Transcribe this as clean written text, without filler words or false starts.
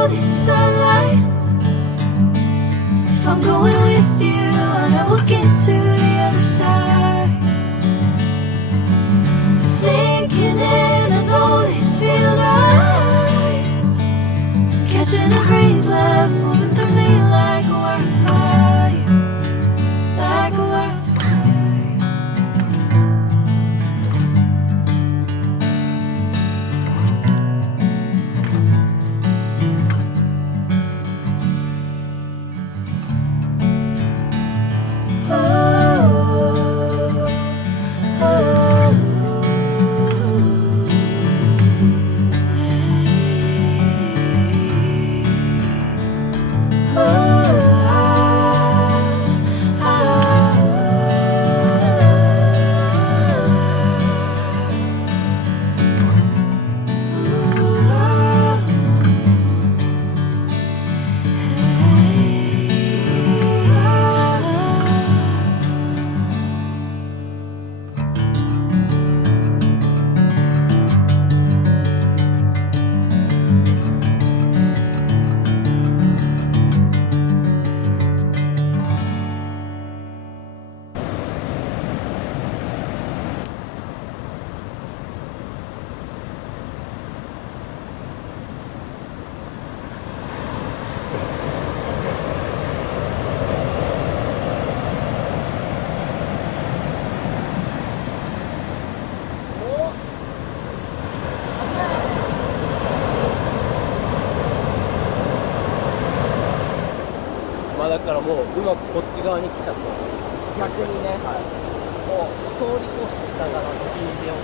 golden sunlight. If I'm going with you, I know we'll get to the other side. Sinking in, I know this feels right. Catching a breeze, love moving through me like a wildfire, like a wildfire.だからもううまくこっち側に来ちゃった。逆にね、はい、もう通り越して下からの T 字を